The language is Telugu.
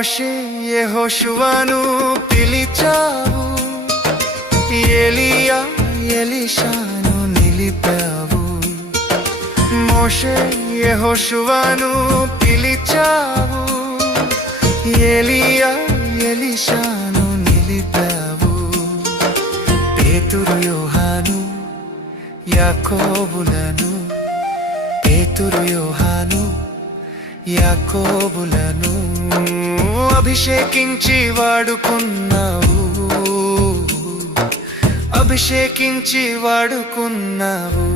మోషే యెహోషువను పిలిచావు, ఎలీయా ఎలీషాను నిలిపావు. మోషే యెహోషువను పిలిచావు, ఎలీయా ఎలీషాను నిలిపావు. పేతురు యోహాను యాకోబులను, పేతురు యోహాను యాకోబులను అభిషేకించి వాడుకున్నావు, అభిషేకించి వాడుకున్నావు.